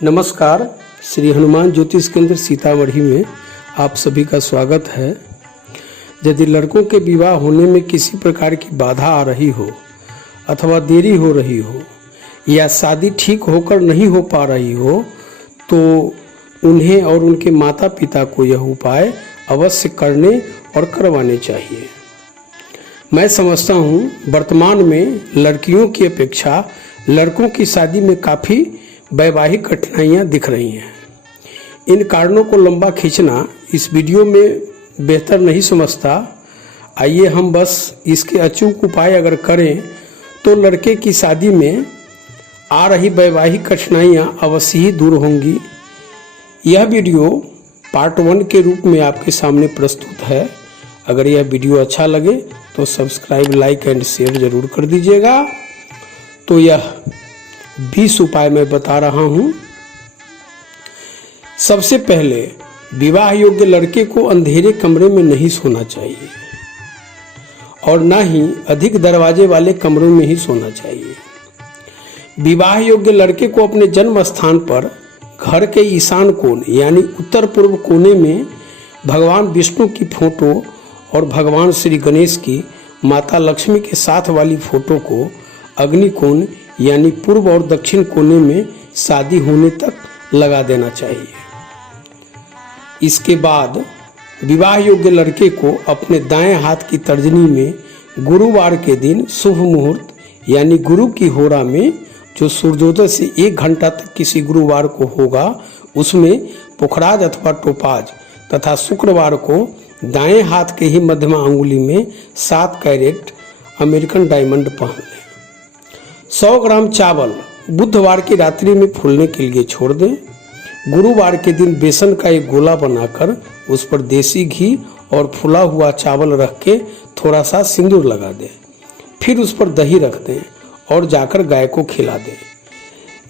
नमस्कार। श्री हनुमान ज्योतिष केंद्र सीतामढ़ी में आप सभी का स्वागत है। यदि लड़कों के विवाह होने में किसी प्रकार की बाधा आ रही हो अथवा देरी हो रही हो या शादी ठीक होकर नहीं हो पा रही हो तो उन्हें और उनके माता पिता को यह उपाय अवश्य करने और करवाने चाहिए। मैं समझता हूँ वर्तमान में लड़कियों की अपेक्षा लड़कों की शादी में काफ़ी वैवाहिक कठिनाइयाँ दिख रही हैं। इन कारणों को लंबा खींचना इस वीडियो में बेहतर नहीं समझता। आइए हम बस इसके अचूक उपाय अगर करें तो लड़के की शादी में आ रही वैवाहिक कठिनाइयाँ अवश्य ही दूर होंगी। यह वीडियो पार्ट 1 के रूप में आपके सामने प्रस्तुत है। अगर यह वीडियो अच्छा लगे तो सब्सक्राइब, लाइक एंड शेयर जरूर कर दीजिएगा। तो यह 20 उपाय मैं बता रहा हूं। सबसे पहले, विवाह योग्य लड़के को अंधेरे कमरे में नहीं सोना चाहिए और न ही अधिक दरवाजे वाले कमरों में ही सोना चाहिए। विवाह योग्य लड़के को अपने जन्म स्थान पर घर के ईशान कोण यानी उत्तर पूर्व कोने में भगवान विष्णु की फोटो और भगवान श्री गणेश की माता लक्ष्मी के साथ वाली फोटो को अग्नि कोण यानी पूर्व और दक्षिण कोने में शादी होने तक लगा देना चाहिए। इसके बाद विवाह योग्य लड़के को अपने दाएं हाथ की तर्जनी में गुरुवार के दिन शुभ मुहूर्त यानी गुरु की होरा में, जो सूर्योदय से 1 घंटा तक किसी गुरुवार को होगा, उसमें पुखराज अथवा टोपाज तथा शुक्रवार को दाएं हाथ के ही मध्यमा अंगुली में 7 कैरेट अमेरिकन डायमंड पहन लें। 100 ग्राम चावल बुधवार की रात्रि में फूलने के लिए छोड़ दें। गुरुवार के दिन बेसन का एक गोला बनाकर उस पर देसी घी और फुला हुआ चावल रख के थोड़ा सा सिंदूर लगा दें। फिर उस पर दही रख दें और जाकर गाय को खिला दें।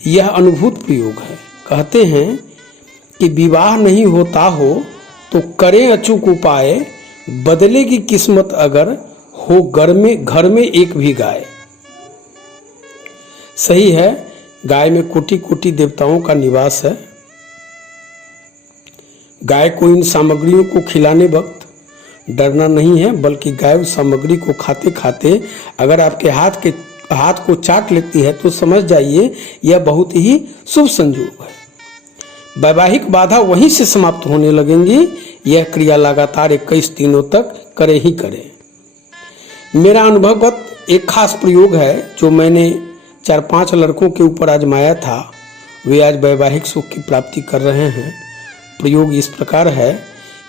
यह अनुभूत प्रयोग है। कहते हैं कि विवाह नहीं होता हो तो करें अचूक उपाय, बदलेगी किस्मत अगर हो घर में एक भी गाय। सही है, गाय में कोटि कोटि देवताओं का निवास है। गाय को इन सामग्रियों को खिलाने वक्त डरना नहीं है, बल्कि गाय उस सामग्री को खाते खाते अगर आपके हाथ को चाट लेती है तो समझ जाइए यह बहुत ही शुभ संयोग है। वैवाहिक बाधा वहीं से समाप्त होने लगेंगी। यह क्रिया लगातार 21 दिनों तक करे ही करे। मेरा अनुभवगत एक खास प्रयोग है जो मैंने 4-5 लड़कों के ऊपर आजमाया था। वे आज वैवाहिक सुख की प्राप्ति कर रहे हैं। प्रयोग इस प्रकार है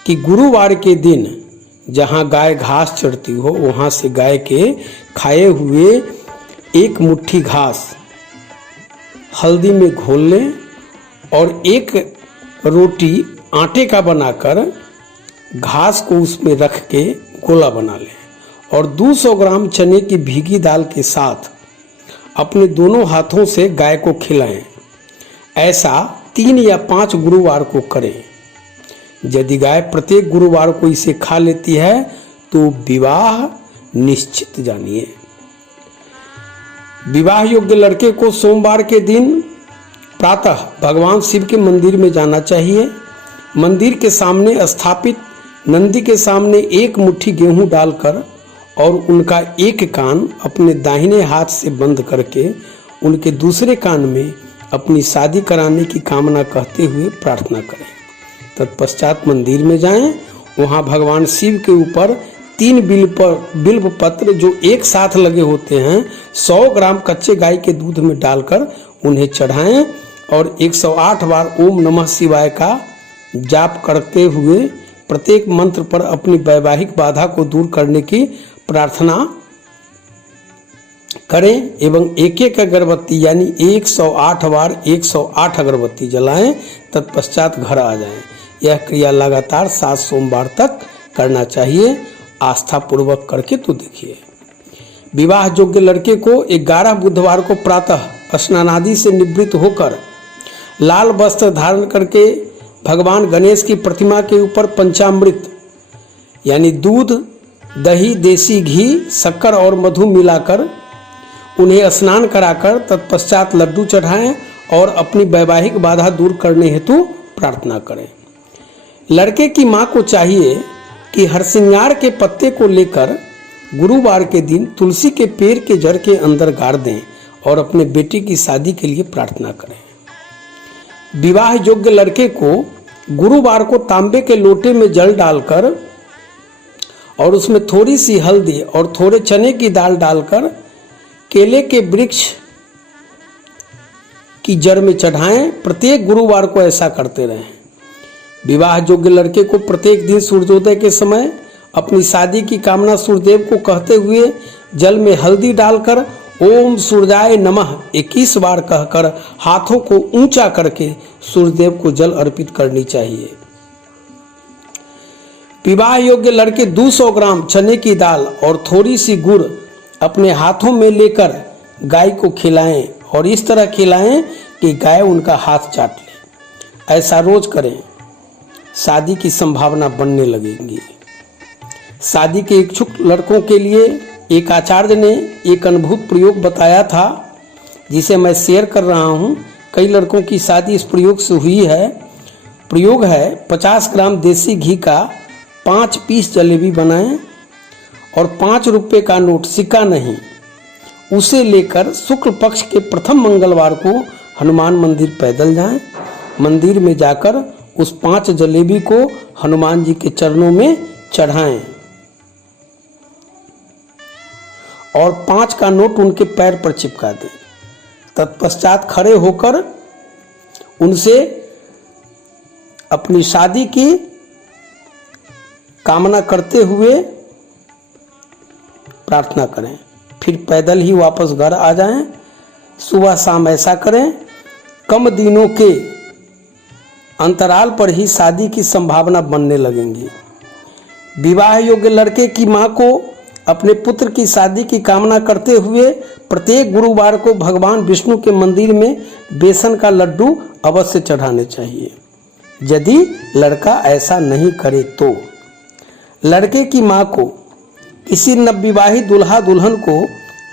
कि गुरुवार के दिन जहां गाय घास चरती हो वहां से गाय के खाए हुए 1 मुट्ठी घास हल्दी में घोल लें और 1 रोटी आटे का बनाकर घास को उसमें रख के गोला बना लें और 200 ग्राम चने की भीगी दाल के साथ अपने दोनों हाथों से गाय को खिलाएं। ऐसा 3 या 5 गुरुवार को करें। यदि गाय प्रत्येक गुरुवार को इसे खा लेती है तो विवाह निश्चित जानिए। विवाह योग्य लड़के को सोमवार के दिन प्रातः भगवान शिव के मंदिर में जाना चाहिए। मंदिर के सामने स्थापित नंदी के सामने 1 मुट्ठी गेहूं डालकर और उनका एक कान अपने दाहिने हाथ से बंद करके उनके दूसरे कान में अपनी शादी कराने की कामना कहते हुए प्रार्थना करें। तत्पश्चात मंदिर में जाएं। वहां भगवान शिव के ऊपर 3 बिल्व पत्र जो एक साथ लगे होते हैं 100 ग्राम कच्चे गाय के दूध में डालकर उन्हें चढ़ाएं और 108 बार ओम नमः शिवाय का जाप करते हुए प्रत्येक मंत्र पर अपनी वैवाहिक बाधा को दूर करने की प्रार्थना करें एवं एक अगरबत्ती यानी 108 बार 108 अगरबत्ती जलाएं। तत्पश्चात घर आ जाएं। यह क्रिया लगातार 7 सोमवार तक करना चाहिए। आस्था पूर्वक करके तो देखिए। विवाह योग्य लड़के को 11 बुधवार को प्रातः स्नानादि से निवृत्त होकर लाल वस्त्र धारण करके भगवान गणेश की प्रतिमा के ऊपर पंचामृत यानी दूध, दही, देसी घी, शक्कर और मधु मिलाकर उन्हें स्नान कराकर तत्पश्चात लड्डू चढ़ाएं और अपनी वैवाहिक बाधा दूर करने हेतु प्रार्थना करें। लड़के की मां को चाहिए कि हरसिंगार के पत्ते को लेकर गुरुवार के दिन तुलसी के पेड़ के जड़ के अंदर गाड़ दें और अपने बेटे की शादी के लिए प्रार्थना करें। विवाह योग्य लड़के को गुरुवार को तांबे के लोटे में जल डालकर और उसमें थोड़ी सी हल्दी और थोड़े चने की दाल डालकर केले के वृक्ष की जड़ में चढ़ाएं। प्रत्येक गुरुवार को ऐसा करते रहें। विवाह योग्य लड़के को प्रत्येक दिन सूर्योदय के समय अपनी शादी की कामना सूर्यदेव को कहते हुए जल में हल्दी डालकर ओम सूर्याय नमः 21 बार कहकर हाथों को ऊंचा करके सूर्यदेव को जल अर्पित करनी चाहिए। विवाह योग्य लड़के 200 ग्राम चने की दाल और थोड़ी सी गुड़ अपने हाथों में लेकर गाय को खिलाएं और इस तरह खिलाएं कि गाय उनका हाथ चाट ले। ऐसा रोज करें, शादी की संभावना बनने लगेगी। शादी के इच्छुक लड़कों के लिए एक आचार्य ने एक अद्भुत प्रयोग बताया था, जिसे मैं शेयर कर रहा हूँ। कई लड़कों की शादी इस प्रयोग से हुई है। प्रयोग है 50 ग्राम देसी घी का 5 पीस जलेबी बनाएं और 5 रुपये का नोट, सिक्का नहीं, उसे लेकर शुक्ल पक्ष के प्रथम मंगलवार को हनुमान मंदिर पैदल जाएं। मंदिर में जाकर उस 5 जलेबी को हनुमान जी के चरणों में चढ़ाएं और 5 का नोट उनके पैर पर चिपका दें। तत्पश्चात खड़े होकर उनसे अपनी शादी की कामना करते हुए प्रार्थना करें। फिर पैदल ही वापस घर आ जाएं। सुबह शाम ऐसा करें। कम दिनों के अंतराल पर ही शादी की संभावना बनने लगेंगी। विवाह योग्य लड़के की मां को अपने पुत्र की शादी की कामना करते हुए प्रत्येक गुरुवार को भगवान विष्णु के मंदिर में बेसन का लड्डू अवश्य चढ़ाने चाहिए। यदि लड़का ऐसा नहीं करे तो लड़के की मां को किसी नवविवाहित दुल्हा दुल्हन को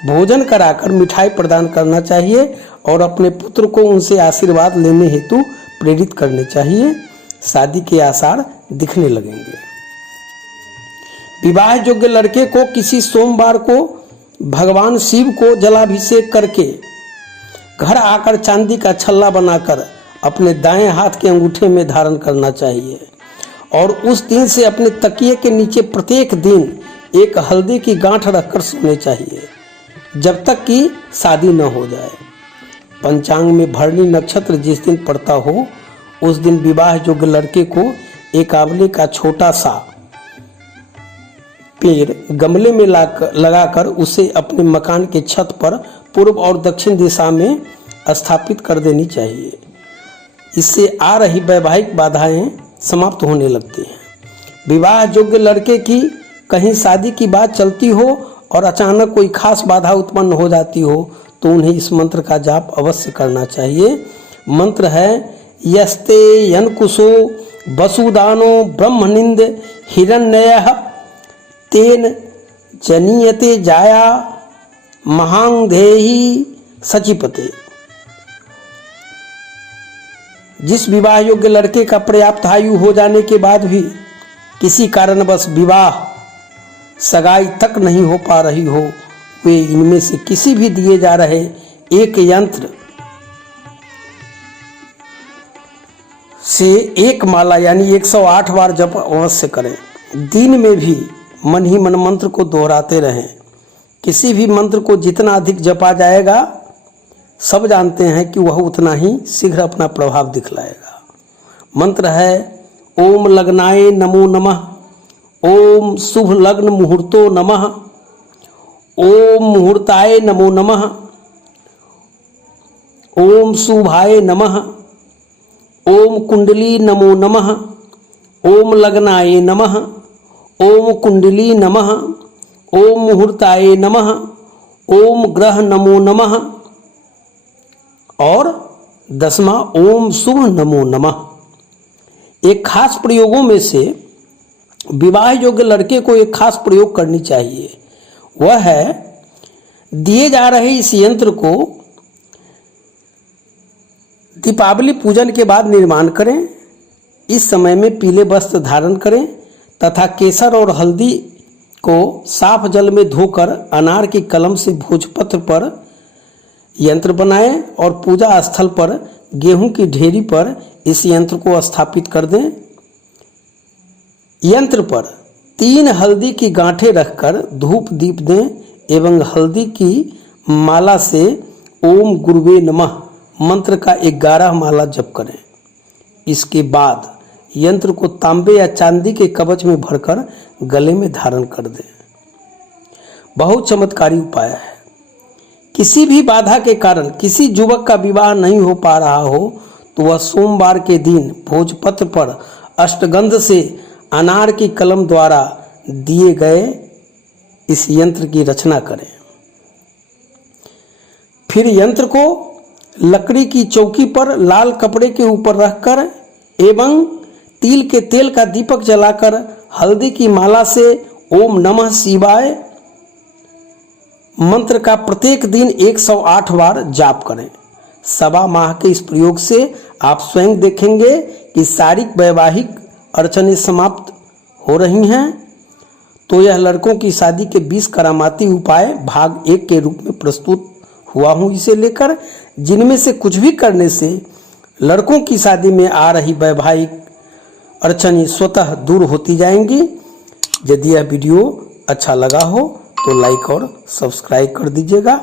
भोजन कराकर मिठाई प्रदान करना चाहिए और अपने पुत्र को उनसे आशीर्वाद लेने हेतु प्रेरित करने चाहिए। शादी के आसार दिखने लगेंगे। विवाह योग्य लड़के को किसी सोमवार को भगवान शिव को जलाभिषेक करके घर आकर चांदी का छल्ला बनाकर अपने दाएं हाथ के अंगूठे में धारण करना चाहिए और उस दिन से अपने तकिए के नीचे प्रत्येक दिन एक हल्दी की गांठ रखकर सोने चाहिए जब तक कि शादी न हो जाए। पंचांग में भरणी नक्षत्र जिस दिन पड़ता हो उस दिन विवाह योग्य लड़के को एक आंवले का छोटा सा पेड़ गमले में लगाकर उसे अपने मकान के छत पर पूर्व और दक्षिण दिशा में स्थापित कर देनी चाहिए। इससे आ रही वैवाहिक बाधाएं समाप्त होने लगती हैं। विवाह योग्य लड़के की कहीं शादी की बात चलती हो और अचानक कोई खास बाधा उत्पन्न हो जाती हो तो उन्हें इस मंत्र का जाप अवश्य करना चाहिए। मंत्र है यस्ते यनकुशो वसुदानो ब्रह्मनिंद हिरण्यः तेन जनीयते जाया महांगधेहि सचिपते। जिस विवाह योग्य लड़के का पर्याप्त आयु हो जाने के बाद भी किसी कारणवश विवाह सगाई तक नहीं हो पा रही हो, वे इनमें से किसी भी दिए जा रहे एक यंत्र से एक माला यानी 108 बार जप अवश्य करें। दिन में भी मन ही मन मंत्र को दोहराते रहें। किसी भी मंत्र को जितना अधिक जपा जाएगा सब जानते हैं कि वह उतना ही शीघ्र अपना प्रभाव दिखलाएगा। मंत्र है ओम लग्नाय नमो नमः, ओम शुभ लग्न मुहूर्तो नमः, ओम मुहूर्ताय नमो नमः, ओम शुभाय नमः, ओम कुंडली नमो नमः, ओम लग्नाय नमः, ओम कुंडली नमः, ओम मुहूर्ताय नमः, ओम ग्रह नमो नमः और 10वां ओम शुभ नमो नमः। एक खास प्रयोगों में से विवाह योग्य लड़के को एक खास प्रयोग करनी चाहिए। वह है दिए जा रहे इस यंत्र को दीपावली पूजन के बाद निर्माण करें। इस समय में पीले वस्त्र धारण करें तथा केसर और हल्दी को साफ जल में धोकर अनार की कलम से भोजपत्र पर यंत्र बनाएं और पूजा स्थल पर गेहूं की ढेरी पर इस यंत्र को स्थापित कर दें। यंत्र पर 3 हल्दी की गांठें रखकर धूप दीप दें एवं हल्दी की माला से ओम गुरुवे नमः मंत्र का 11 माला जप करें। इसके बाद यंत्र को तांबे या चांदी के कवच में भरकर गले में धारण कर दें। बहुत चमत्कारी उपाय है। किसी भी बाधा के कारण किसी युवक का विवाह नहीं हो पा रहा हो तो वह सोमवार के दिन भोजपत्र पर अष्टगंध से अनार की कलम द्वारा दिए गए इस यंत्र की रचना करें। फिर यंत्र को लकड़ी की चौकी पर लाल कपड़े के ऊपर रखकर एवं तिल के तेल का दीपक जलाकर हल्दी की माला से ओम नमः शिवाय मंत्र का प्रत्येक दिन 108 बार जाप करें। 1.25 माह के इस प्रयोग से आप स्वयं देखेंगे कि शारीरिक वैवाहिक अड़चनें समाप्त हो रही हैं। तो यह लड़कों की शादी के 20 करामाती उपाय भाग 1 के रूप में प्रस्तुत हुआ हूँ इसे लेकर, जिनमें से कुछ भी करने से लड़कों की शादी में आ रही वैवाहिक अड़चनें स्वतः दूर होती जाएंगी। यदि यह वीडियो अच्छा लगा हो तो लाइक और सब्सक्राइब कर दीजिएगा।